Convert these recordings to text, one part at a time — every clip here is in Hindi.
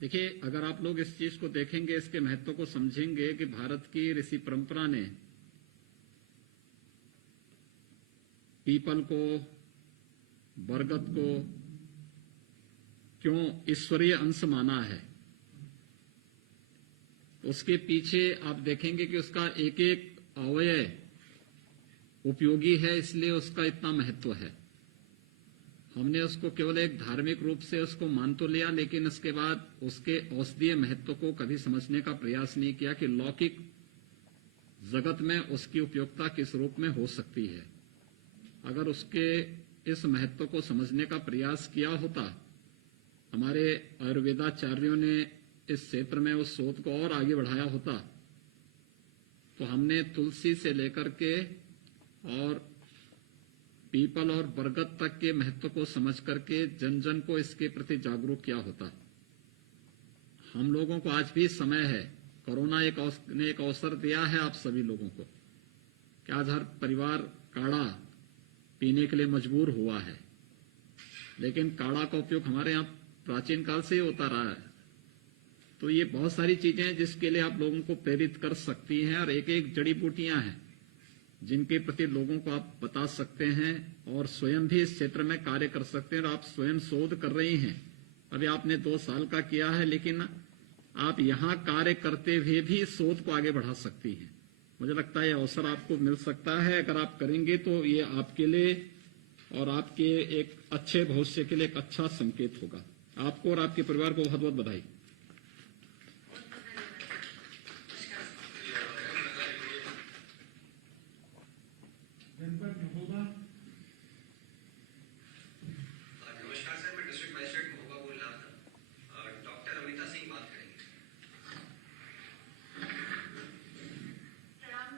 देखिए, अगर आप लोग इस चीज को देखेंगे, इसके महत्व को समझेंगे कि भारत की ऋषि परंपरा ने पीपल को, बरगद को क्यों ईश्वरीय अंश माना है, तो उसके पीछे आप देखेंगे कि उसका एक एक अवयव उपयोगी है, इसलिए उसका इतना महत्व है। हमने उसको केवल एक धार्मिक रूप से उसको मान तो लिया, लेकिन इसके बाद उसके औषधीय महत्व को कभी समझने का प्रयास नहीं किया कि लौकिक जगत में उसकी उपयोगिता किस रूप में हो सकती है। अगर उसके इस महत्व को समझने का प्रयास किया होता, हमारे आयुर्वेदाचार्यों ने इस क्षेत्र में उस शोध को और आगे बढ़ाया होता, तो हमने तुलसी से लेकर के और पीपल और बरगद तक के महत्व को समझ करके जन जन को इसके प्रति जागरूक किया होता। हम लोगों को आज भी समय है, कोरोना ने एक अवसर दिया है आप सभी लोगों को कि आज हर परिवार काढ़ा पीने के लिए मजबूर हुआ है, लेकिन काढ़ा का उपयोग हमारे यहाँ प्राचीन काल से ही होता रहा है। तो ये बहुत सारी चीजें हैं जिसके लिए आप लोगों को प्रेरित कर सकती हैं, और एक एक जड़ी बूटियां हैं जिनके प्रति लोगों को आप बता सकते हैं और स्वयं भी इस क्षेत्र में कार्य कर सकते हैं। और आप स्वयं शोध कर रही हैं, अभी आपने 2 साल का किया है, लेकिन आप यहां कार्य करते हुए भी शोध को आगे बढ़ा सकती हैं। मुझे लगता है ये अवसर आपको मिल सकता है, अगर आप करेंगे तो ये आपके लिए और आपके एक अच्छे भविष्य के लिए एक अच्छा संकेत होगा। आपको और आपके परिवार को बहुत बहुत बधाई। नमस्कार सर, मैं डिस्ट्रिक्ट मजिस्ट्रेट महोबा बोल रहा था। डॉक्टर अमिता सिंह बात करेंगे। प्रणाम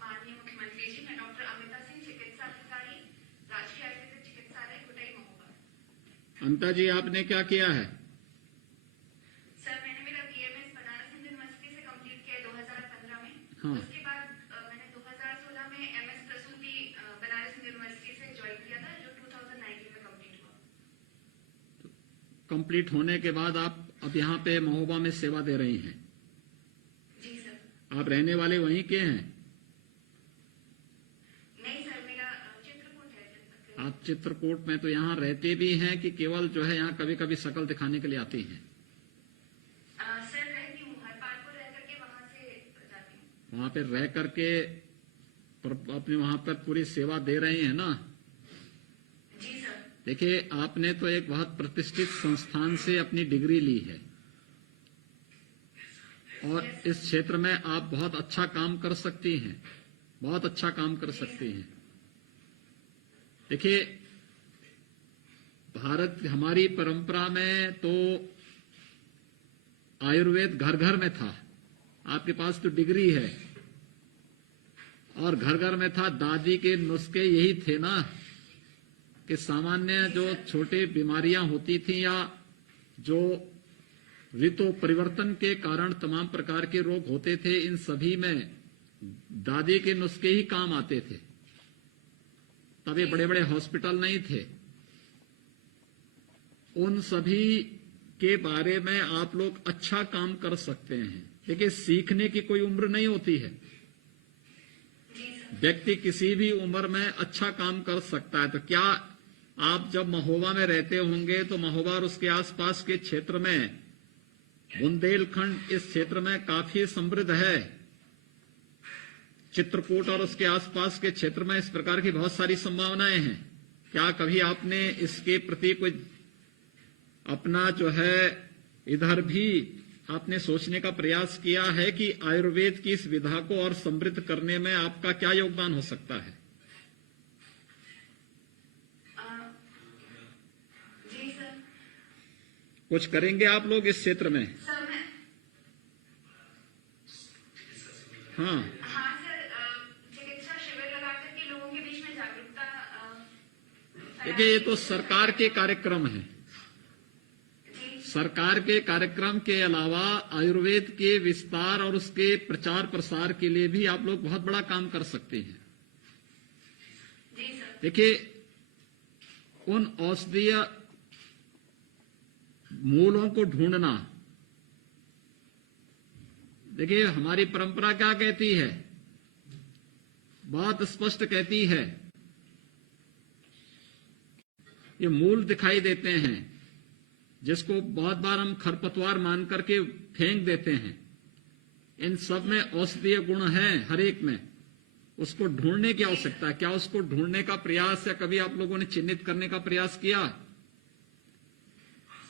माननीय मुख्यमंत्री जी, मैं डॉक्टर अमिता सिंह, चिकित्सा अधिकारी, राष्ट्रीय आयुर्वेदिक चिकित्सालय कुटाई महोबा। अमिता जी, आपने क्या किया है? सर, मैंने मेरा बीएमएस बनारस हिंदू यूनिवर्सिटी से कंप्लीट किया 2015 में। हाँ। उसके बाद मैंने 2016 में एमएस प्रसूति बनारस हिंदू यूनिवर्सिटी से ज्वाइन किया था, जो 2019 में कंप्लीट हुआ। कंप्लीट होने के बाद आप अब यहाँ पे महोबा में सेवा दे रही हैं। जी सर। आप रहने वाले वहीं के हैं? नहीं सर, मेरा चित्रकूट है। आप चित्रकूट में तो यहाँ रहते भी हैं कि केवल जो है यहाँ कभी कभी शकल दिखाने के लिए आती हैं? सर, रहती हूँ, हर पार को रह करके वहां से जाती हूँ। वहां पे रह करके अपने वहां पर पूरी सेवा दे रहे हैं ना? जी सर। देखिए, आपने तो एक बहुत प्रतिष्ठित संस्थान से अपनी डिग्री ली है और इस क्षेत्र में आप बहुत अच्छा काम कर सकती हैं, बहुत अच्छा काम कर सकती हैं। देखिए, भारत हमारी परंपरा में तो आयुर्वेद घर घर में था। आपके पास तो डिग्री है, और घर घर में था। दादी के नुस्खे यही थे ना कि सामान्य जो छोटी बीमारियां होती थी या जो ऋतु परिवर्तन के कारण तमाम प्रकार के रोग होते थे, इन सभी में दादी के नुस्खे ही काम आते थे। तभी बड़े बड़े हॉस्पिटल नहीं थे। उन सभी के बारे में आप लोग अच्छा काम कर सकते हैं। देखिए, सीखने की कोई उम्र नहीं होती है। व्यक्ति किसी भी उम्र में अच्छा काम कर सकता है। तो क्या आप जब महोबा में रहते होंगे तो महोबा और उसके आसपास के क्षेत्र में, बुंदेलखंड इस क्षेत्र में काफी समृद्ध है। चित्रकूट और उसके आसपास के क्षेत्र में इस प्रकार की बहुत सारी संभावनाएं हैं। क्या कभी आपने इसके प्रति कोई अपना जो है इधर भी आपने सोचने का प्रयास किया है कि आयुर्वेद की इस विधा को और समृद्ध करने में आपका क्या योगदान हो सकता है? जी सर। कुछ करेंगे आप लोग इस क्षेत्र में? सर मैं हाँ, हाँ सर, चिकित्सा शिविर लगा करके लोगों के बीच में जागरूकता देखिए, ये तो सरकार के कार्यक्रम हैं। सरकार के कार्यक्रम के अलावा आयुर्वेद के विस्तार और उसके प्रचार प्रसार के लिए भी आप लोग बहुत बड़ा काम कर सकते हैं। जी सर। देखिए, उन औषधीय मूलों को ढूंढना देखिए, हमारी परंपरा क्या कहती है, बहुत स्पष्ट कहती है, ये मूल दिखाई देते हैं जिसको बहुत बार हम खरपतवार मान करके फेंक देते हैं। इन सब में औषधीय गुण है, हर एक में। उसको ढूंढने की आवश्यकता है। क्या उसको ढूंढने का प्रयास या कभी आप लोगों ने चिन्हित करने का प्रयास किया?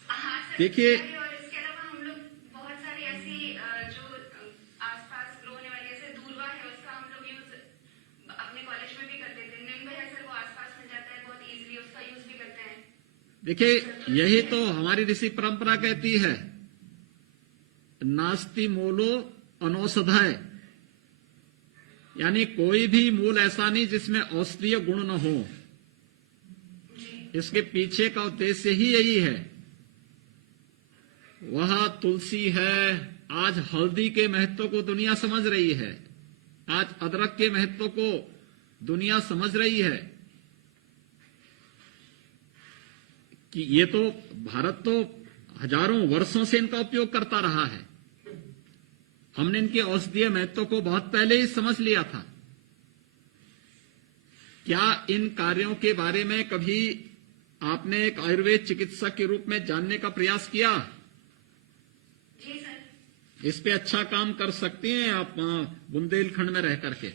हाँ सर, देखिए, और इसके अलावा हम लोग बहुत सारी ऐसी जो आसपास ग्रो होने वाली ऐसे दूर्वा है, उसका हम लोग यूज अपने कॉलेज में भी करते थे। निम्ब है सर, वो आसपास मिल जाता है बहुत इजीली, उसका यूज भी करते हैं। देखिए, यही तो हमारी ऋषि परंपरा कहती है, नास्ति मूलो अनौषधय, यानी कोई भी मूल ऐसा नहीं जिसमें औषधीय गुण न हो। इसके पीछे का उद्देश्य ही यही है। वह तुलसी है। आज हल्दी के महत्व को दुनिया समझ रही है, आज अदरक के महत्व को दुनिया समझ रही है कि ये तो भारत तो हजारों वर्षों से इनका उपयोग करता रहा है। हमने इनके औषधीय महत्व को बहुत पहले ही समझ लिया था। क्या इन कार्यों के बारे में कभी आपने एक आयुर्वेद चिकित्सक के रूप में जानने का प्रयास किया? जी सर। इस पे अच्छा काम कर सकते हैं आप बुंदेलखंड में रह करके।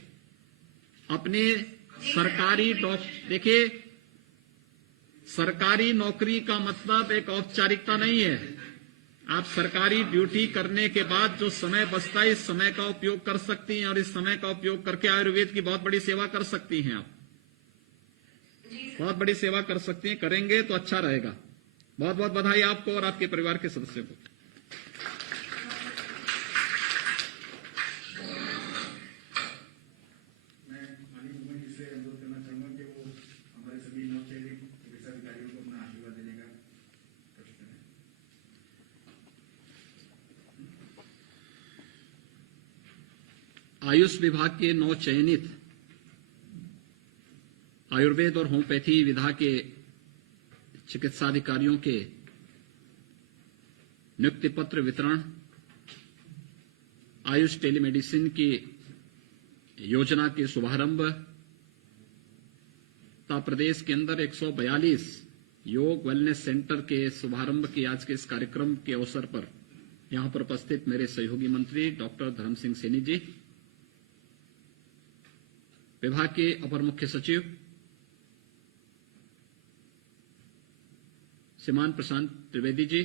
अपने सरकारी देखिए, सरकारी नौकरी का मतलब एक औपचारिकता नहीं है। आप सरकारी ड्यूटी करने के बाद जो समय बचता है, इस समय का उपयोग कर सकती हैं और इस समय का उपयोग करके आयुर्वेद की बहुत बड़ी सेवा कर सकती हैं। आप बहुत बड़ी सेवा कर सकती हैं, करेंगे तो अच्छा रहेगा। बहुत बहुत बधाई आपको और आपके परिवार के सदस्यों को। आयुष विभाग के 9 चयनित आयुर्वेद और होम्योपैथी विधा के चिकित्साधिकारियों के नियुक्ति पत्र वितरण, आयुष टेलीमेडिसिन की योजना के शुभारंभ तथा प्रदेश के अंदर 142 योग वेलनेस सेंटर के शुभारंभ के आज के इस कार्यक्रम के अवसर पर यहां पर उपस्थित मेरे सहयोगी मंत्री डॉक्टर धर्म सिंह सैनी जी, विभाग के अपर मुख्य सचिव श्रीमान प्रशांत त्रिवेदी जी,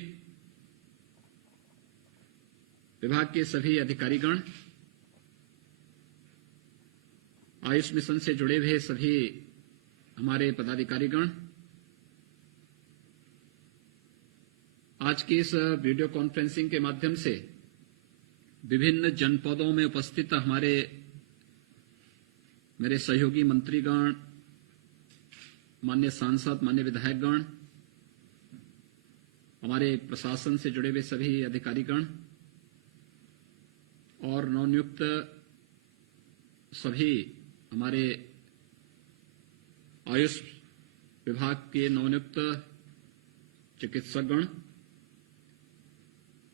विभाग के सभी अधिकारीगण, आयुष मिशन से जुड़े हुए सभी हमारे पदाधिकारीगण, आज की इस वीडियो कॉन्फ्रेंसिंग के माध्यम से विभिन्न जनपदों में उपस्थित हमारे मेरे सहयोगी मंत्रीगण, माननीय सांसद, माननीय विधायकगण, हमारे प्रशासन से जुड़े हुए सभी अधिकारीगण और नवनियुक्त सभी हमारे आयुष विभाग के नवनियुक्त चिकित्सकगण,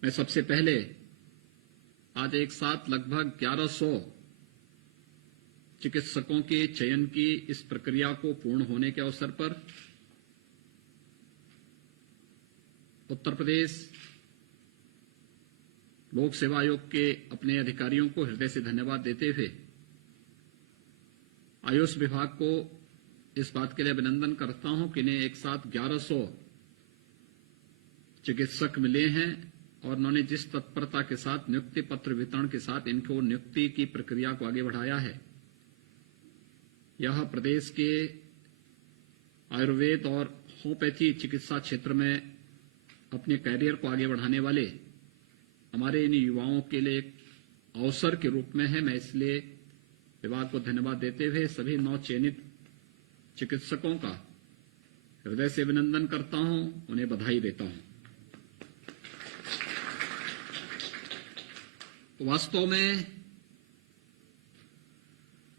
मैं सबसे पहले आज एक साथ लगभग 1100 चिकित्सकों के चयन की इस प्रक्रिया को पूर्ण होने के अवसर पर उत्तर प्रदेश लोक सेवा आयोग के अपने अधिकारियों को हृदय से धन्यवाद देते हुए आयुष विभाग को इस बात के लिए अभिनंदन करता हूं कि इन्हें एक साथ 1100 चिकित्सक मिले हैं और उन्होंने जिस तत्परता के साथ नियुक्ति पत्र वितरण के साथ इनको नियुक्ति की प्रक्रिया को आगे बढ़ाया है, यह प्रदेश के आयुर्वेद और होम्योपैथी चिकित्सा क्षेत्र में अपने कैरियर को आगे बढ़ाने वाले हमारे इन युवाओं के लिए एक अवसर के रूप में है। मैं इसलिए विभाग को धन्यवाद देते हुए सभी 9 चयनित चिकित्सकों का हृदय से अभिनंदन करता हूं, उन्हें बधाई देता हूं। वास्तव में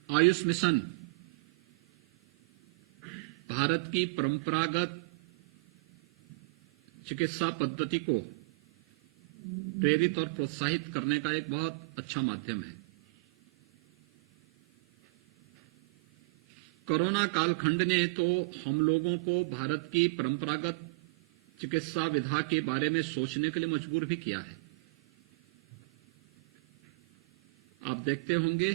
आयुष मिशन भारत की परंपरागत चिकित्सा पद्धति को प्रेरित और प्रोत्साहित करने का एक बहुत अच्छा माध्यम है। कोरोना कालखंड ने तो हम लोगों को भारत की परंपरागत चिकित्सा विधा के बारे में सोचने के लिए मजबूर भी किया है। आप देखते होंगे,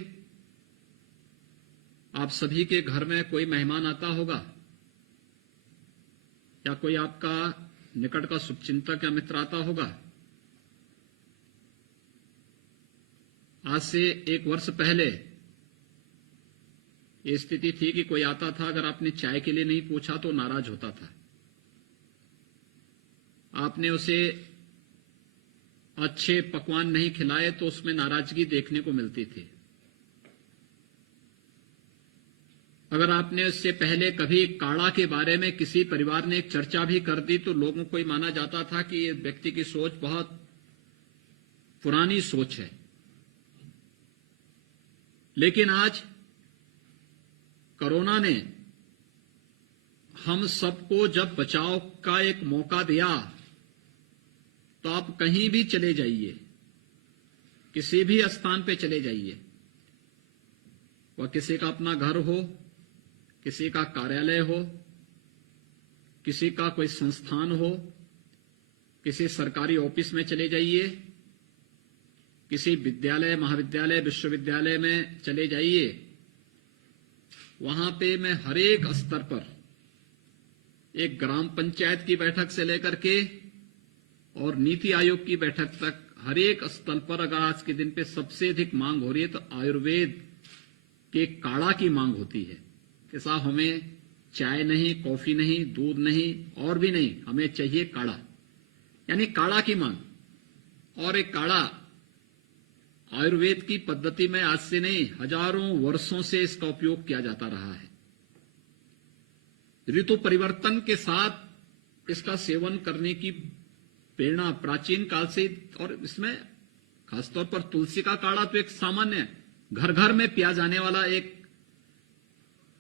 आप सभी के घर में कोई मेहमान आता होगा या कोई आपका निकट का शुभचिंतक या मित्र आता होगा। आज से 1 वर्ष पहले ये स्थिति थी कि कोई आता था, अगर आपने चाय के लिए नहीं पूछा तो नाराज होता था। आपने उसे अच्छे पकवान नहीं खिलाए तो उसमें नाराजगी देखने को मिलती थी। अगर आपने उससे पहले कभी काढ़ा के बारे में किसी परिवार ने एक चर्चा भी कर दी तो लोगों को माना जाता था कि ये व्यक्ति की सोच बहुत पुरानी सोच है। लेकिन आज कोरोना ने हम सबको जब बचाव का एक मौका दिया, तो आप कहीं भी चले जाइए, किसी भी स्थान पे चले जाइए, वह किसी का अपना घर हो, किसी का कार्यालय हो, किसी का कोई संस्थान हो, किसी सरकारी ऑफिस में चले जाइए, किसी विद्यालय, महाविद्यालय, विश्वविद्यालय में चले जाइए, वहां पे मैं हर एक स्तर पर, एक ग्राम पंचायत की बैठक से लेकर के और नीति आयोग की बैठक तक, हर एक स्तर पर अगर आज के दिन पे सबसे अधिक मांग हो रही है तो आयुर्वेद के काढ़ा की मांग होती है कि साहब हमें चाय नहीं, कॉफी नहीं, दूध नहीं और भी नहीं, हमें चाहिए काढ़ा, यानी काढ़ा की मांग। और एक काढ़ा आयुर्वेद की पद्धति में आज से नहीं, हजारों वर्षों से इसका उपयोग किया जाता रहा है। ऋतु परिवर्तन के साथ इसका सेवन करने की प्रेरणा प्राचीन काल से, और इसमें खासतौर पर तुलसी का काढ़ा तो एक सामान्य घर घर में पिया जाने वाला एक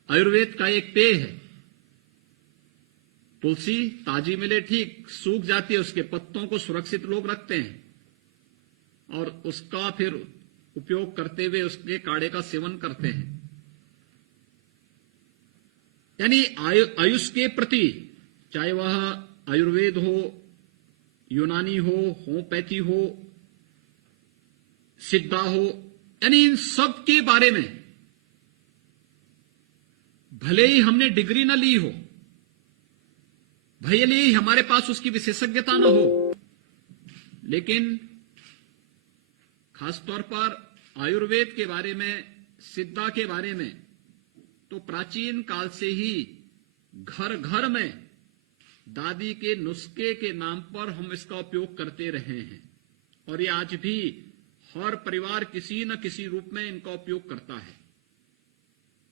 आयुर्वेद का एक पेय है। तुलसी ताजी मिले ठीक, सूख जाती है, उसके पत्तों को सुरक्षित लोग रखते हैं और उसका फिर उपयोग करते हुए उसके काढ़े का सेवन करते हैं। यानी आयुष के प्रति, चाहे वह आयुर्वेद हो, यूनानी हो, होम्योपैथी हो, सिद्धा हो, यानी इन सब के बारे में भले ही हमने डिग्री न ली हो, भले ही हमारे पास उसकी विशेषज्ञता न हो, लेकिन खासतौर पर आयुर्वेद के बारे में, सिद्धा के बारे में तो प्राचीन काल से ही घर घर में दादी के नुस्खे के नाम पर हम इसका उपयोग करते रहे हैं और ये आज भी हर परिवार किसी न किसी रूप में इनका उपयोग करता है।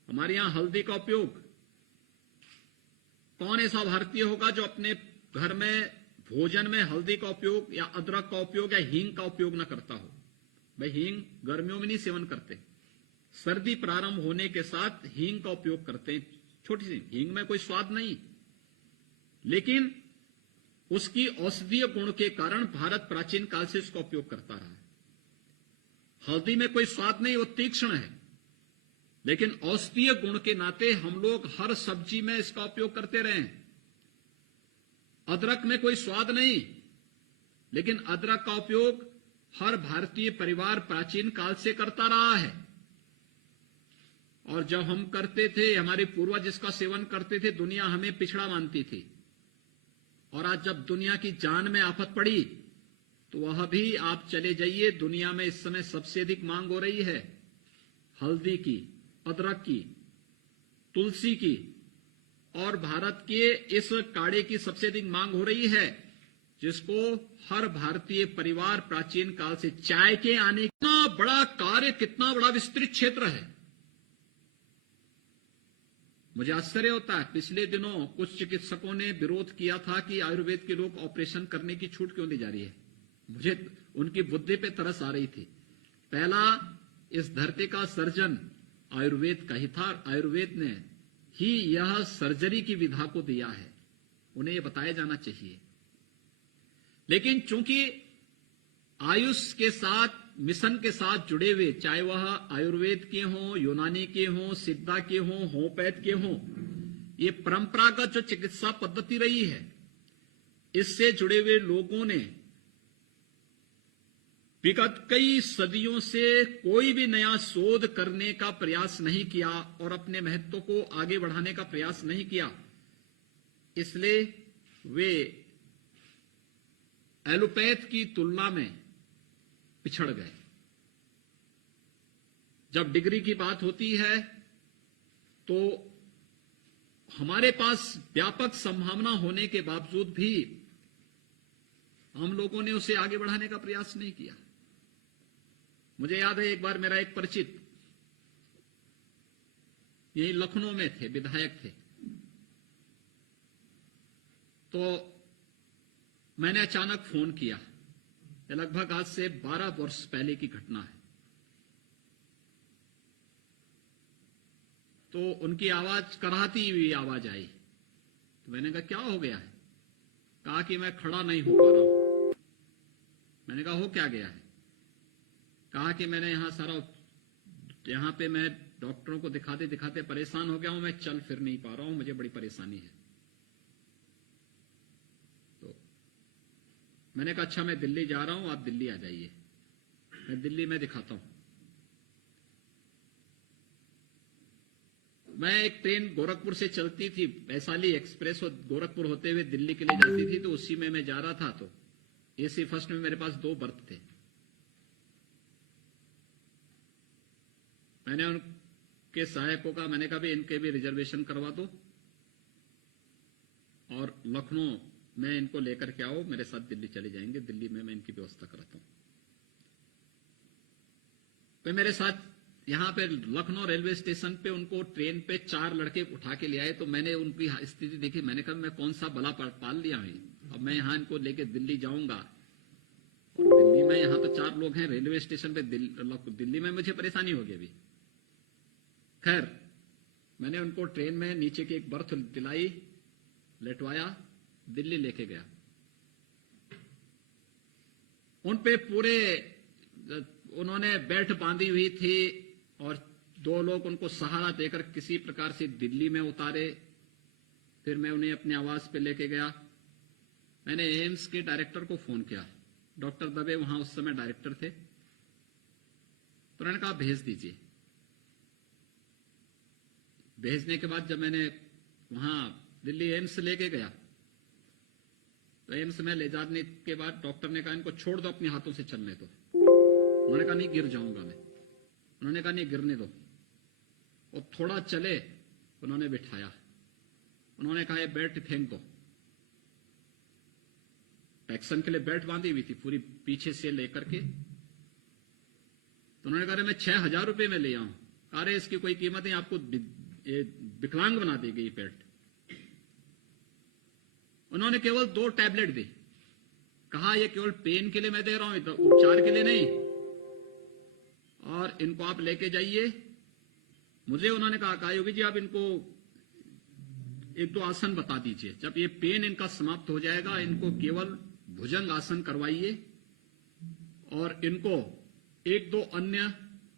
हमारे यहां हल्दी का उपयोग, कौन ऐसा भारतीय होगा जो अपने घर में भोजन में हल्दी का उपयोग या अदरक का उपयोग या हींग का उपयोग न करता हो। भाई हींग गर्मियों में नहीं सेवन करते, सर्दी प्रारंभ होने के साथ हींग का उपयोग करते हैं। छोटी सी हींग में कोई स्वाद नहीं, लेकिन उसकी औषधीय गुण के कारण भारत प्राचीन काल से इसका उपयोग करता रहा है। हल्दी में कोई स्वाद नहीं, वो तीक्ष्ण है, लेकिन औषधीय गुण के नाते हम लोग हर सब्जी में इसका उपयोग करते रहे हैं। अदरक में कोई स्वाद नहीं, लेकिन अदरक का उपयोग हर भारतीय परिवार प्राचीन काल से करता रहा है। और जब हम करते थे, हमारे पूर्वज इसका सेवन करते थे, दुनिया हमें पिछड़ा मानती थी। और आज जब दुनिया की जान में आफत पड़ी तो वह भी, आप चले जाइए, दुनिया में इस समय सबसे अधिक मांग हो रही है हल्दी की, अदरक की, तुलसी की, और भारत के इस काढ़े की सबसे अधिक मांग हो रही है, जिसको हर भारतीय परिवार प्राचीन काल से, चाय के आने, कितना बड़ा कार्य, कितना बड़ा विस्तृत क्षेत्र है। मुझे आश्चर्य होता है, पिछले दिनों कुछ चिकित्सकों ने विरोध किया था कि आयुर्वेद के लोग ऑपरेशन करने की छूट क्यों दी जा रही है। मुझे उनकी बुद्धि पे तरस आ रही थी। पहला, इस धरती का सर्जन आयुर्वेद का ही था, आयुर्वेद ने ही यह सर्जरी की विधा को दिया है, उन्हें यह बताया जाना चाहिए। लेकिन चूंकि आयुष के साथ, मिशन के साथ जुड़े हुए, चाहे वह आयुर्वेद के हों, यूनानी के हों, सिद्धा के हों, होम्योपैथ के हों, ये परंपरागत जो चिकित्सा पद्धति रही है, इससे जुड़े हुए लोगों ने विगत कई सदियों से कोई भी नया शोध करने का प्रयास नहीं किया और अपने महत्व को आगे बढ़ाने का प्रयास नहीं किया। इसलिए वे एलोपैथ की तुलना में पिछड़ गए। जब डिग्री की बात होती है तो हमारे पास व्यापक संभावना होने के बावजूद भी हम लोगों ने उसे आगे बढ़ाने का प्रयास नहीं किया। मुझे याद है, एक बार मेरा एक परिचित यही लखनऊ में थे, विधायक थे, तो मैंने अचानक फोन किया। यह लगभग आज से 12 वर्ष पहले की घटना है। तो उनकी आवाज कराहती हुई आवाज आई। तो मैंने कहा क्या हो गया है? कहा कि मैं खड़ा नहीं हो पा रहा हूं। मैंने कहा हो क्या गया है? कहा कि मैंने यहां पे मैं डॉक्टरों को दिखाते दिखाते परेशान हो गया हूं, मैं चल फिर नहीं पा रहा हूं, मुझे बड़ी परेशानी है। तो मैंने कहा अच्छा मैं दिल्ली जा रहा हूं, आप दिल्ली आ जाइए, मैं दिल्ली में दिखाता हूं। मैं एक ट्रेन गोरखपुर से चलती थी, वैशाली एक्सप्रेस, और गोरखपुर होते हुए दिल्ली के लिए जाती थी, तो उसी में मैं जा रहा था। तो एसी फर्स्ट में मेरे पास 2 बर्थ थे। मैंने उनके सहायकों का, मैंने कहा भी इनके भी रिजर्वेशन करवा दो और लखनऊ में इनको लेकर के आओ, मेरे साथ दिल्ली चले जाएंगे, दिल्ली में मैं इनकी व्यवस्था कराता हूं। वे मेरे साथ यहां पे लखनऊ रेलवे स्टेशन पे उनको ट्रेन पे 4 लड़के उठा के ले आए। तो मैंने उनकी स्थिति देखी, मैंने कहा मैं कौन सा बला पाल लिया है, अब मैं यहां इनको लेके दिल्ली जाऊंगा। और दिल्ली में यहां तो 4 लोग हैं, रेलवे स्टेशन पे दिल्ली में मुझे परेशानी होगी अभी। खैर मैंने उनको ट्रेन में नीचे की एक बर्थ दिलाई, लेटवाया, दिल्ली लेके गया। उन पे पूरे उन्होंने बेल्ट बांधी हुई थी और 2 लोग उनको सहारा देकर किसी प्रकार से दिल्ली में उतारे। फिर मैं उन्हें अपने आवास पे लेके गया। मैंने एम्स के डायरेक्टर को फोन किया, डॉक्टर दबे वहां उस समय डायरेक्टर थे। तो उन्होंने कहा भेज दीजिए। भेजने के बाद जब मैंने वहां दिल्ली एम्स लेके गया, तो एम्स में ले जाने के बाद डॉक्टर ने कहा इनको छोड़ दो, अपने हाथों से चलने दो। उन्होंने कहा नहीं गिर जाऊंगा मैं। उन्होंने कहा नहीं गिरने दो। और थोड़ा चले, उन्होंने बिठाया। उन्होंने कहा ये बेल्ट फेंक दो। एक्शन के लिए बेल्ट बांधी हुई थी पूरी पीछे से लेकर के। तो उन्होंने कहा मैं 6,000 रुपए में ले आऊं। अरे इसकी कोई कीमत नहीं, आपको विकलांग बना दी गई बेल्ट। उन्होंने केवल 2 टैबलेट दी। कहा ये केवल पेन के लिए मैं दे रहा हूं, तो उपचार के लिए नहीं, और इनको आप लेके जाइए। मुझे उन्होंने कहा योगी जी आप इनको 1-2 आसन बता दीजिए, जब ये पेन इनका समाप्त हो जाएगा इनको केवल भुजंग आसन करवाइए और इनको 1-2 अन्य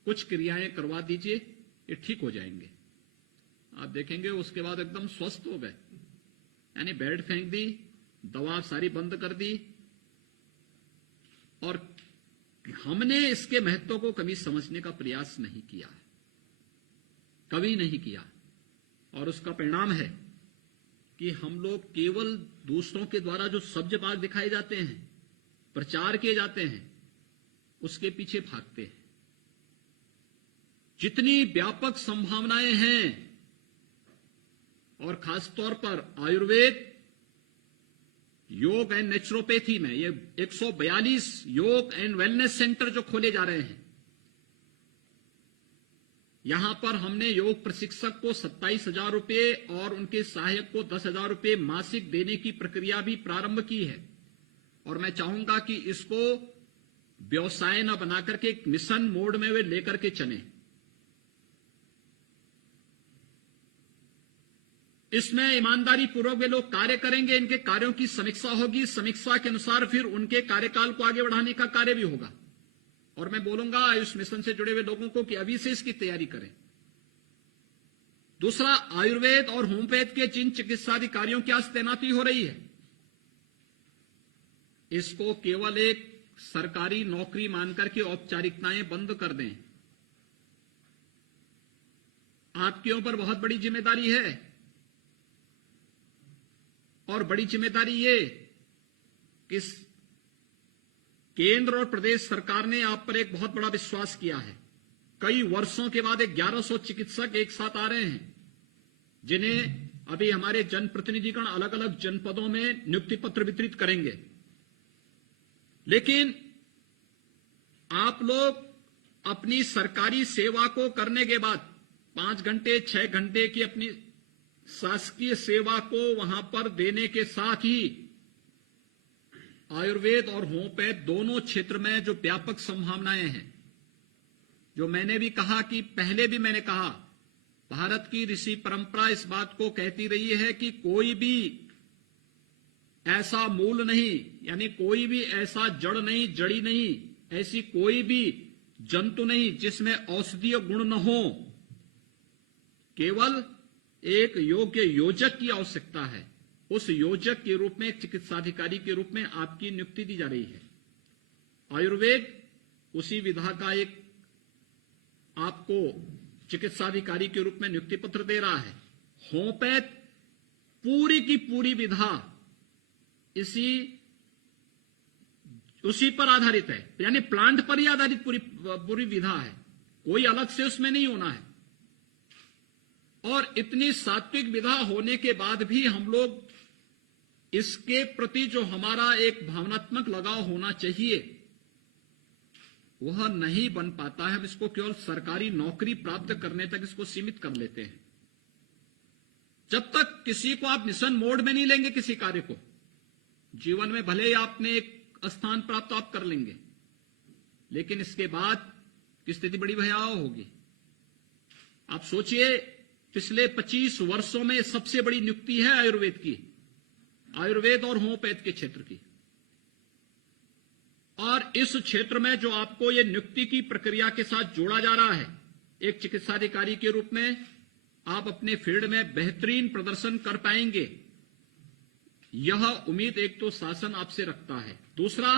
कुछ क्रियाएं करवा दीजिए, ये ठीक हो जाएंगे। आप देखेंगे उसके बाद एकदम स्वस्थ हो गए। यानी बेल्ट फेंक दी, दवा सारी बंद कर दी, और हमने इसके महत्व को कभी समझने का प्रयास नहीं किया, कभी नहीं किया। और उसका परिणाम है कि हम लोग केवल दूसरों के द्वारा जो सब्ज बाग दिखाए जाते हैं, प्रचार किए जाते हैं, उसके पीछे भागते हैं। जितनी व्यापक संभावनाएं हैं, और खासतौर पर आयुर्वेद, योग एंड नेचुरोपैथी में ये 142 योग एंड वेलनेस सेंटर जो खोले जा रहे हैं, यहां पर हमने योग प्रशिक्षक को 27,000 रुपए और उनके सहायक को 10,000 रुपए मासिक देने की प्रक्रिया भी प्रारंभ की है। और मैं चाहूंगा कि इसको व्यवसाय न बनाकर के एक मिशन मोड में वे लेकर के चले। इसमें ईमानदारी पूर्वक वे लोग कार्य करेंगे, इनके कार्यों की समीक्षा होगी, समीक्षा के अनुसार फिर उनके कार्यकाल को आगे बढ़ाने का कार्य भी होगा। और मैं बोलूंगा आयुष मिशन से जुड़े हुए लोगों को कि अभी से इसकी तैयारी करें। दूसरा, आयुर्वेद और होम्योपैथ के जिन चिकित्साधिकारियों की आज तैनाती हो रही है, इसको केवल एक सरकारी नौकरी मानकर के औपचारिकताएं बंद कर दें। आपके ऊपर बहुत बड़ी जिम्मेदारी है, और बड़ी जिम्मेदारी ये कि केंद्र और प्रदेश सरकार ने आप पर एक बहुत बड़ा विश्वास किया है। कई वर्षों के बाद 1100 चिकित्सक एक साथ आ रहे हैं, जिन्हें अभी हमारे जनप्रतिनिधिगण अलग अलग जनपदों में नियुक्ति पत्र वितरित करेंगे। लेकिन आप लोग अपनी सरकारी सेवा को करने के बाद 5 घंटे 6 घंटे की अपनी शासकीय सेवा को वहां पर देने के साथ ही आयुर्वेद और होम्योपैथ दोनों क्षेत्र में जो व्यापक संभावनाएं हैं, जो मैंने भी कहा कि पहले भी मैंने कहा, भारत की ऋषि परंपरा इस बात को कहती रही है कि कोई भी ऐसा मूल नहीं, यानी कोई भी ऐसा जड़ नहीं, जड़ी नहीं, ऐसी कोई भी जंतु नहीं जिसमें औषधीय गुण न हो। केवल एक योग्य योजक की आवश्यकता है। उस योजक के रूप में, एक चिकित्साधिकारी के रूप में आपकी नियुक्ति दी जा रही है। आयुर्वेद उसी विधा का एक आपको चिकित्साधिकारी के रूप में नियुक्ति पत्र दे रहा है। होम्योपैथ पूरी की पूरी विधा उसी पर आधारित है, यानी प्लांट पर ही आधारित पूरी विधा है, कोई अलग से उसमें नहीं होना है। और इतनी सात्विक विधा होने के बाद भी हम लोग इसके प्रति जो हमारा एक भावनात्मक लगाव होना चाहिए वह नहीं बन पाता है। हम इसको केवल सरकारी नौकरी प्राप्त करने तक इसको सीमित कर लेते हैं। जब तक किसी को आप मिशन मोड में नहीं लेंगे, किसी कार्य को जीवन में भले ही आपने एक स्थान प्राप्त आप कर लेंगे, लेकिन इसके बाद की स्थिति बड़ी भयावह होगी। आप सोचिए, पिछले 25 वर्षों में सबसे बड़ी नियुक्ति है आयुर्वेद की, आयुर्वेद और होम्योपैथ के क्षेत्र की। और इस क्षेत्र में जो आपको ये नियुक्ति की प्रक्रिया के साथ जोड़ा जा रहा है, एक चिकित्साधिकारी के रूप में आप अपने फील्ड में बेहतरीन प्रदर्शन कर पाएंगे, यह उम्मीद एक तो शासन आपसे रखता है। दूसरा,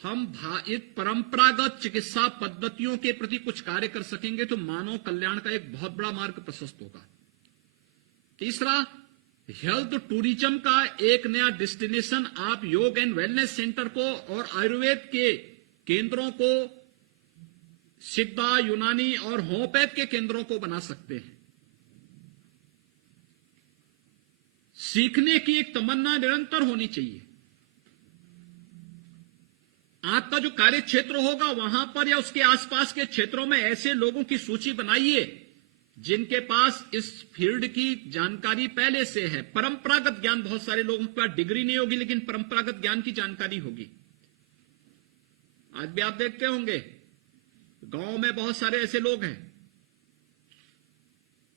हम परंपरागत चिकित्सा पद्धतियों के प्रति कुछ कार्य कर सकेंगे तो मानव कल्याण का एक बहुत बड़ा मार्ग प्रशस्त होगा। तीसरा, हेल्थ टूरिज्म का एक नया डेस्टिनेशन आप योग एंड वेलनेस सेंटर को और आयुर्वेद के केंद्रों को, सिद्धा, यूनानी और होम्योपैथ के केंद्रों को बना सकते हैं। सीखने की एक तमन्ना निरंतर होनी चाहिए। आपका जो कार्य क्षेत्र होगा वहां पर या उसके आसपास के क्षेत्रों में ऐसे लोगों की सूची बनाइए जिनके पास इस फील्ड की जानकारी पहले से है। परंपरागत ज्ञान, बहुत सारे लोगों के पास डिग्री नहीं होगी लेकिन परंपरागत ज्ञान की जानकारी होगी। आज भी आप देखते होंगे गांव में बहुत सारे ऐसे लोग हैं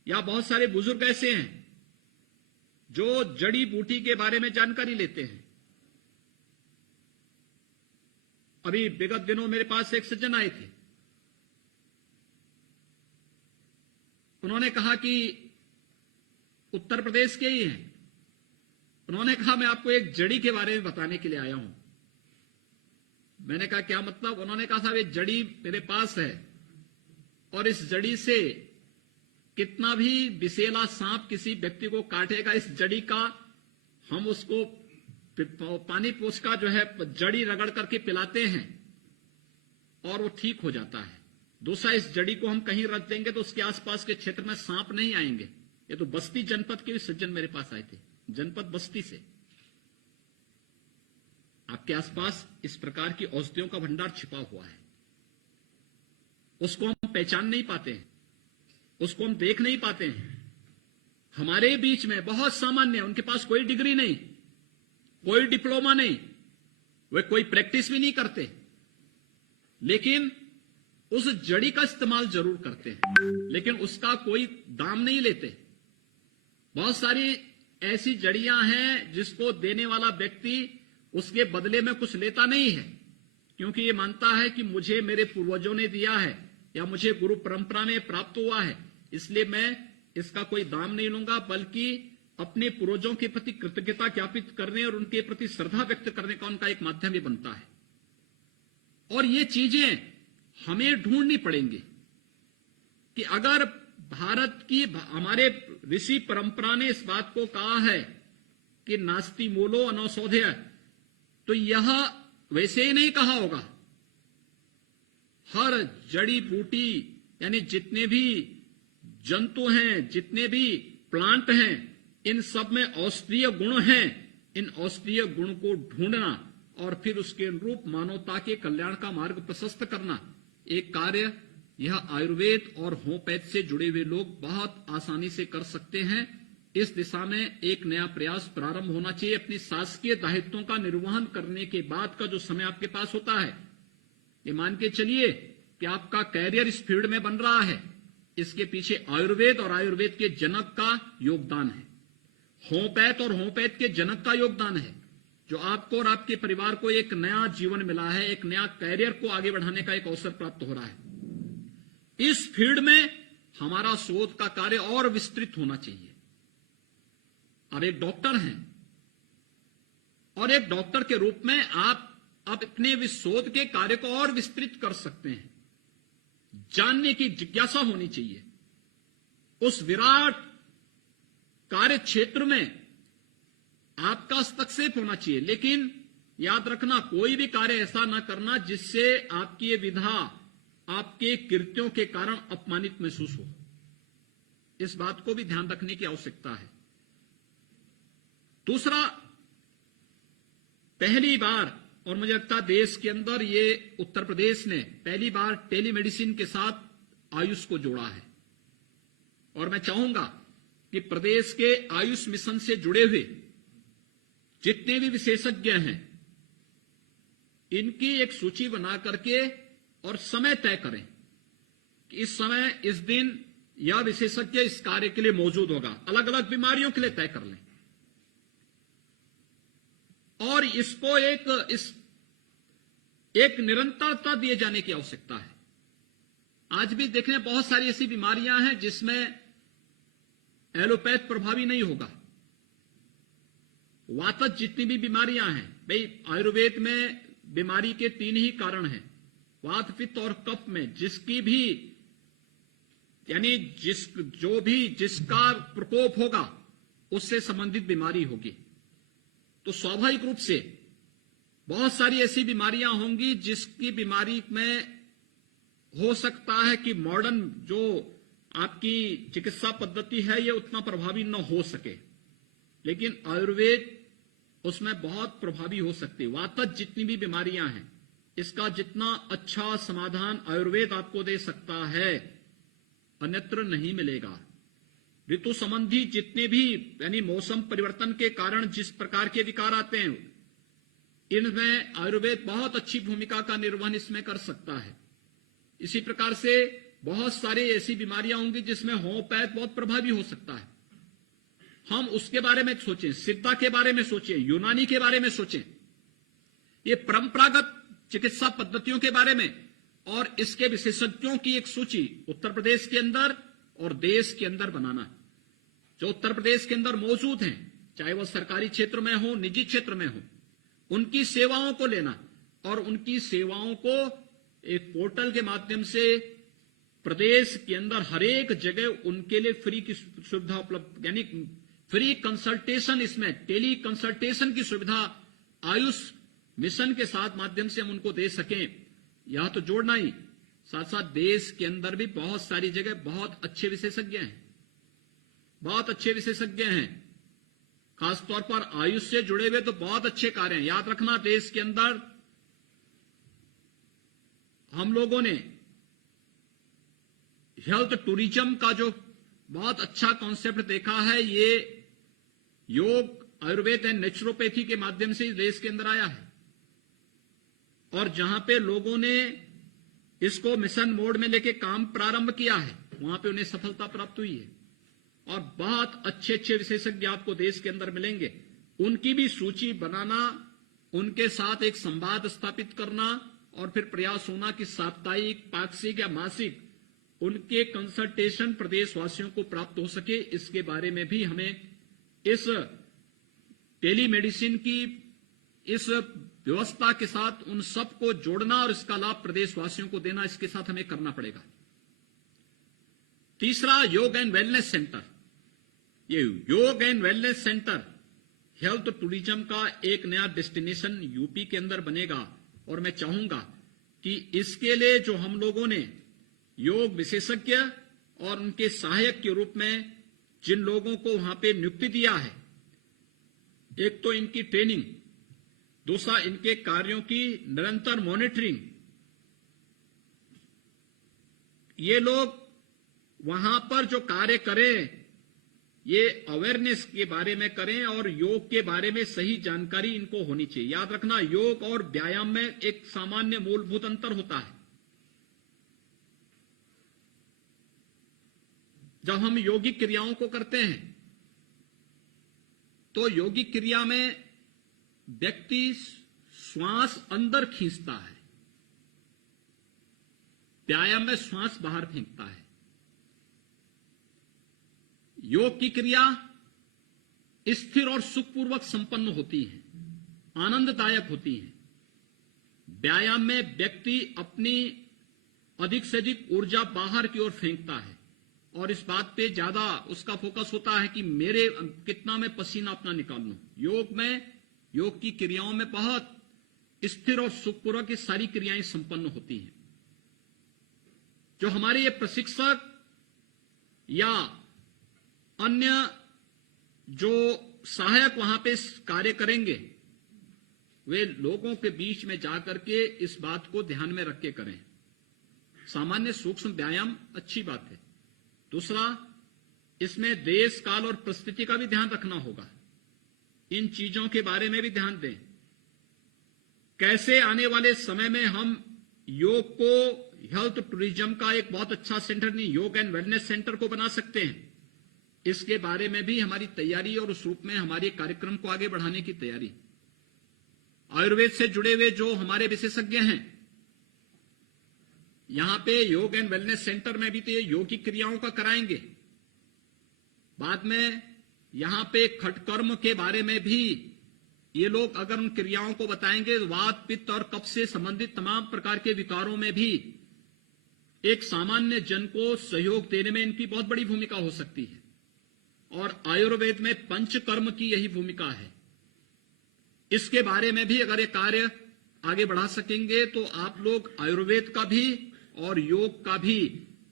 या बहुत सारे बुजुर्ग ऐसे हैं जो जड़ी बूटी के बारे में जानकारी लेते हैं। अभी विगत दिनों मेरे पास एक सज्जन आए थे, उन्होंने कहा कि उत्तर प्रदेश के ही हैं। उन्होंने कहा मैं आपको एक जड़ी के बारे में बताने के लिए आया हूं। मैंने कहा क्या मतलब? उन्होंने कहा साहब एक जड़ी मेरे पास है और इस जड़ी से कितना भी विषैला सांप किसी व्यक्ति को काटेगा, इस जड़ी का हम उसको पानी पोछ का जो है जड़ी रगड़ करके पिलाते हैं और वो ठीक हो जाता है। दूसरा, इस जड़ी को हम कहीं रख देंगे तो उसके आसपास के क्षेत्र में सांप नहीं आएंगे। ये तो बस्ती जनपद के भी सज्जन मेरे पास आए थे, जनपद बस्ती से। आपके आसपास इस प्रकार की औषधियों का भंडार छिपा हुआ है, उसको हम पहचान नहीं पाते हैं, उसको हम देख नहीं पाते हैं। हमारे बीच में बहुत सामान्य, उनके पास कोई डिग्री नहीं, कोई डिप्लोमा नहीं, वे कोई प्रैक्टिस भी नहीं करते, लेकिन उस जड़ी का इस्तेमाल जरूर करते हैं, लेकिन उसका कोई दाम नहीं लेते। बहुत सारी ऐसी जड़ियां हैं जिसको देने वाला व्यक्ति उसके बदले में कुछ लेता नहीं है, क्योंकि ये मानता है कि मुझे मेरे पूर्वजों ने दिया है या मुझे गुरु परंपरा में प्राप्त हुआ है, इसलिए मैं इसका कोई दाम नहीं लूंगा, बल्कि अपने पूर्वजों के प्रति कृतज्ञता ज्ञापित करने और उनके प्रति श्रद्धा व्यक्त करने का उनका एक माध्यम ही बनता है। और ये चीजें हमें ढूंढनी पड़ेंगी कि अगर भारत की हमारे ऋषि परंपरा ने इस बात को कहा है कि नास्ति मूलो अनौषधेय, तो यह वैसे ही नहीं कहा होगा। हर जड़ी बूटी यानी जितने भी जंतु हैं, जितने भी प्लांट हैं, इन सब में औषधीय गुण हैं। इन औषधीय गुण को ढूंढना और फिर उसके अनुरूप मानवता के कल्याण का मार्ग प्रशस्त करना एक कार्य यह आयुर्वेद और होम्योपैथ से जुड़े हुए लोग बहुत आसानी से कर सकते हैं। इस दिशा में एक नया प्रयास प्रारंभ होना चाहिए। अपनी शासकीय दायित्वों का निर्वहन करने के बाद का जो समय आपके पास होता है, ये मान के चलिए कि आपका कैरियर इस फील्ड में बन रहा है, इसके पीछे आयुर्वेद और आयुर्वेद के जनक का योगदान है, होम्योपैथ और होम्योपैथ के जनक का योगदान है, जो आपको और आपके परिवार को एक नया जीवन मिला है, एक नया कैरियर को आगे बढ़ाने का एक अवसर प्राप्त हो रहा है। इस फील्ड में हमारा शोध का कार्य और विस्तृत होना चाहिए। अब एक डॉक्टर हैं और एक डॉक्टर के रूप में आप अपने शोध के कार्य को और विस्तृत कर सकते हैं। जानने की जिज्ञासा होनी चाहिए। उस विराट कार्य क्षेत्र में आपका हस्तक्षेप होना चाहिए, लेकिन याद रखना कोई भी कार्य ऐसा ना करना जिससे आपकी ये विधा आपके कृत्यों के कारण अपमानित महसूस हो। इस बात को भी ध्यान रखने की आवश्यकता है। दूसरा, पहली बार, और मुझे लगता है देश के अंदर ये उत्तर प्रदेश ने पहली बार टेलीमेडिसिन के साथ आयुष को जोड़ा है। और मैं चाहूंगा कि प्रदेश के आयुष मिशन से जुड़े हुए जितने भी विशेषज्ञ हैं, इनकी एक सूची बना करके और समय तय करें कि इस समय, इस दिन यह विशेषज्ञ इस कार्य के लिए मौजूद होगा। अलग अलग बीमारियों के लिए तय कर लें और इसको एक निरंतरता दिए जाने की आवश्यकता है। आज भी देखें, बहुत सारी ऐसी बीमारियां हैं जिसमें एलोपैथ प्रभावी नहीं होगा। वातज जितनी भी बीमारियां हैं, भाई आयुर्वेद में बीमारी के 3 ही कारण हैं, वात, पित्त और कफ में जिसकी भी यानी जिसका प्रकोप होगा उससे संबंधित बीमारी होगी। तो स्वाभाविक रूप से बहुत सारी ऐसी बीमारियां होंगी जिसकी बीमारी में हो सकता है कि मॉडर्न जो आपकी चिकित्सा पद्धति है ये उतना प्रभावी न हो सके, लेकिन आयुर्वेद उसमें बहुत प्रभावी हो सकती है। वातज जितनी भी बीमारियां हैं, इसका जितना अच्छा समाधान आयुर्वेद आपको दे सकता है, अन्यत्र नहीं मिलेगा। ऋतु संबंधी जितने भी यानी मौसम परिवर्तन के कारण जिस प्रकार के विकार आते हैं, इनमें आयुर्वेद बहुत अच्छी भूमिका का निर्वहन इसमें कर सकता है। इसी प्रकार से बहुत सारी ऐसी बीमारियां होंगी जिसमें होम्योपैथ बहुत प्रभावी हो सकता है। हम उसके बारे में सोचें, सिद्धा के बारे में सोचें, यूनानी के बारे में सोचें, ये परंपरागत चिकित्सा पद्धतियों के बारे में और इसके विशेषज्ञों की एक सूची उत्तर प्रदेश के अंदर और देश के अंदर बनाना। जो उत्तर प्रदेश के अंदर मौजूद हैं, चाहे वह सरकारी क्षेत्र में हो, निजी क्षेत्र में हो, उनकी सेवाओं को लेना और उनकी सेवाओं को एक पोर्टल के माध्यम से प्रदेश के अंदर हर एक जगह उनके लिए फ्री की सुविधा उपलब्ध, यानी फ्री कंसल्टेशन, इसमें टेली कंसल्टेशन की सुविधा आयुष मिशन के साथ माध्यम से हम उनको दे सकें। यह तो जोड़ना ही, साथ साथ देश के अंदर भी बहुत सारी जगह बहुत अच्छे विशेषज्ञ हैं, बहुत अच्छे विशेषज्ञ हैं, खासतौर पर आयुष से जुड़े हुए तो बहुत अच्छे कार्य हैं। याद रखना, देश के अंदर हम लोगों ने हेल्थ टूरिज्म का जो बहुत अच्छा कॉन्सेप्ट देखा है, ये योग, आयुर्वेद एंड नेचुरोपैथी के माध्यम से इस देश के अंदर आया है। और जहां पे लोगों ने इसको मिशन मोड में लेके काम प्रारंभ किया है, वहां पे उन्हें सफलता प्राप्त हुई है। और बहुत अच्छे अच्छे विशेषज्ञ आपको देश के अंदर मिलेंगे, उनकी भी सूची बनाना, उनके साथ एक संवाद स्थापित करना और फिर प्रयास होना कि साप्ताहिक, पाक्षिक या मासिक उनके कंसल्टेशन प्रदेशवासियों को प्राप्त हो सके। इसके बारे में भी हमें इस टेलीमेडिसिन की इस व्यवस्था के साथ उन सबको जोड़ना और इसका लाभ प्रदेशवासियों को देना, इसके साथ हमें करना पड़ेगा। तीसरा, योग एंड वेलनेस सेंटर। ये योग and wellness centre health tourism का एक नया डेस्टिनेशन यूपी के अंदर बनेगा और मैं चाहूंगा कि इसके लिए जो हम लोगों ने योग विशेषज्ञ और उनके सहायक के रूप में जिन लोगों को वहां पे नियुक्ति दिया है, एक तो इनकी ट्रेनिंग, दूसरा इनके कार्यों की निरंतर मॉनिटरिंग, ये लोग वहां पर जो कार्य करें ये अवेयरनेस के बारे में करें और योग के बारे में सही जानकारी इनको होनी चाहिए। याद रखना, योग और व्यायाम में एक सामान्य मूलभूत अंतर होता है। जब हम योगिक क्रियाओं को करते हैं तो योगिक क्रिया में व्यक्ति श्वास अंदर खींचता है, व्यायाम में श्वास बाहर फेंकता है। योग की क्रिया स्थिर और सुखपूर्वक संपन्न होती है, आनंददायक होती है। व्यायाम में व्यक्ति अपनी अधिक से अधिक ऊर्जा बाहर की ओर फेंकता है और इस बात पे ज्यादा उसका फोकस होता है कि मेरे कितना मैं पसीना अपना निकाल लूं। योग की क्रियाओं में बहुत स्थिर और सुखपूर्वक ये सारी क्रियाएं संपन्न होती हैं। जो हमारे ये प्रशिक्षक या अन्य जो सहायक वहां पे कार्य करेंगे, वे लोगों के बीच में जाकर के इस बात को ध्यान में रख के करें। सामान्य सूक्ष्म व्यायाम अच्छी बात है। दूसरा, इसमें देश, काल और परिस्थिति का भी ध्यान रखना होगा। इन चीजों के बारे में भी ध्यान दें। कैसे आने वाले समय में हम योग को हेल्थ टूरिज्म का एक बहुत अच्छा सेंटर नहीं, योग एंड वेलनेस सेंटर को बना सकते हैं, इसके बारे में भी हमारी तैयारी और उस रूप में हमारे कार्यक्रम को आगे बढ़ाने की तैयारी। आयुर्वेद से जुड़े हुए जो हमारे विशेषज्ञ हैं, यहां पे योग एंड वेलनेस सेंटर में भी तो ये योग की क्रियाओं का कराएंगे। बाद में यहां पे खटकर्म के बारे में भी ये लोग अगर उन क्रियाओं को बताएंगे तो वात, पित्त और कफ से संबंधित तमाम प्रकार के विकारों में भी एक सामान्य जन को सहयोग देने में इनकी बहुत बड़ी भूमिका हो सकती है। और आयुर्वेद में पंचकर्म की यही भूमिका है। इसके बारे में भी अगर ये कार्य आगे बढ़ा सकेंगे तो आप लोग आयुर्वेद का भी और योग का भी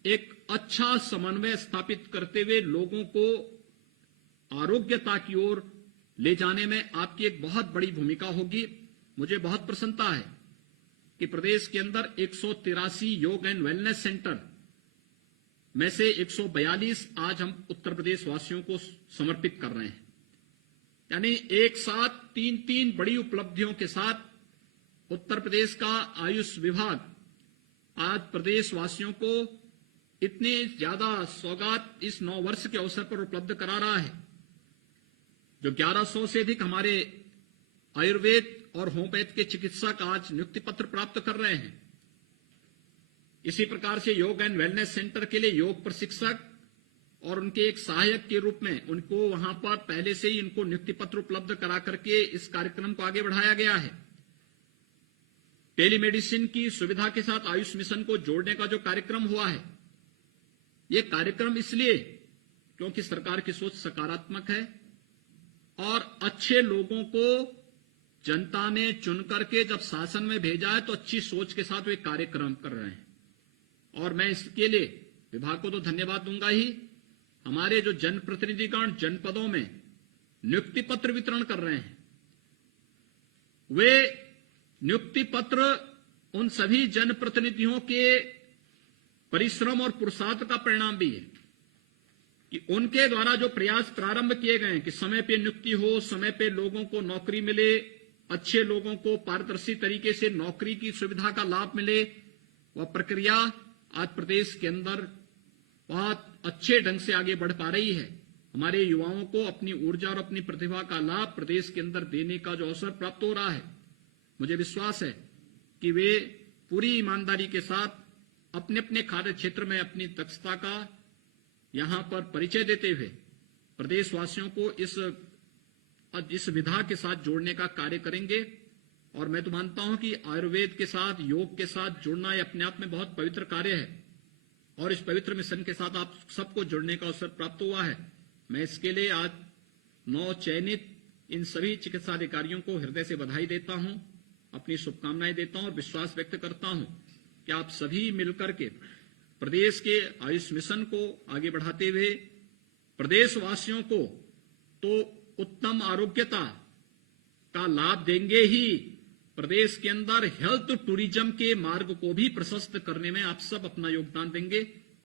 एक अच्छा समन्वय स्थापित करते हुए लोगों को आरोग्यता की ओर ले जाने में आपकी एक बहुत बड़ी भूमिका होगी। मुझे बहुत प्रसन्नता है कि प्रदेश के अंदर 183 योग एंड वेलनेस सेंटर में से 142 आज हम उत्तर प्रदेश वासियों को समर्पित कर रहे हैं। यानी एक साथ तीन बड़ी उपलब्धियों के साथ उत्तर प्रदेश का आयुष विभाग आज प्रदेश वासियों को इतने ज्यादा सौगात इस 9 वर्ष के अवसर पर उपलब्ध करा रहा है। जो 1100 से अधिक हमारे आयुर्वेद और होम्योपैथ के चिकित्सक आज नियुक्ति पत्र प्राप्त कर रहे हैं। इसी प्रकार से योग एंड वेलनेस सेंटर के लिए योग प्रशिक्षक और उनके एक सहायक के रूप में उनको वहां पर पहले से ही उनको नियुक्ति पत्र उपलब्ध करा करके इस कार्यक्रम को आगे बढ़ाया गया है। टेलीमेडिसिन की सुविधा के साथ आयुष मिशन को जोड़ने का जो कार्यक्रम हुआ है, ये कार्यक्रम इसलिए क्योंकि सरकार की सोच सकारात्मक है और अच्छे लोगों को जनता ने चुन करके जब शासन में भेजा है तो अच्छी सोच के साथ वे कार्यक्रम कर रहे हैं। और मैं इसके लिए विभाग को तो धन्यवाद दूंगा ही, हमारे जो जनप्रतिनिधिगण जनपदों में नियुक्ति पत्र वितरण कर रहे हैं, वे नियुक्ति पत्र उन सभी जनप्रतिनिधियों के परिश्रम और पुरुषार्थ का परिणाम भी है कि उनके द्वारा जो प्रयास प्रारंभ किए गए हैं कि समय पे नियुक्ति हो, समय पे लोगों को नौकरी मिले, अच्छे लोगों को पारदर्शी तरीके से नौकरी की सुविधा का लाभ मिले, वह प्रक्रिया आज प्रदेश के अंदर बहुत अच्छे ढंग से आगे बढ़ पा रही है। हमारे युवाओं को अपनी ऊर्जा और अपनी प्रतिभा का लाभ प्रदेश के अंदर देने का जो अवसर प्राप्त हो रहा है, मुझे विश्वास है कि वे पूरी ईमानदारी के साथ अपने अपने कार्य क्षेत्र में अपनी दक्षता का यहां पर परिचय देते हुए प्रदेशवासियों को इस विधा के साथ जोड़ने का कार्य करेंगे। और मैं तो मानता हूं कि आयुर्वेद के साथ, योग के साथ जुड़ना यह अपने आप में बहुत पवित्र कार्य है और इस पवित्र मिशन के साथ आप सबको जुड़ने का अवसर प्राप्त हुआ है। मैं इसके लिए आज 9 चयनित इन सभी चिकित्सा अधिकारियों को हृदय से बधाई देता हूं, अपनी शुभकामनाएं देता हूं और विश्वास व्यक्त करता हूं कि आप सभी मिलकर के प्रदेश के आयुष मिशन को आगे बढ़ाते हुए प्रदेशवासियों को तो उत्तम आरोग्यता का लाभ देंगे ही, प्रदेश के अंदर हेल्थ टूरिज्म के मार्ग को भी प्रशस्त करने में आप सब अपना योगदान देंगे।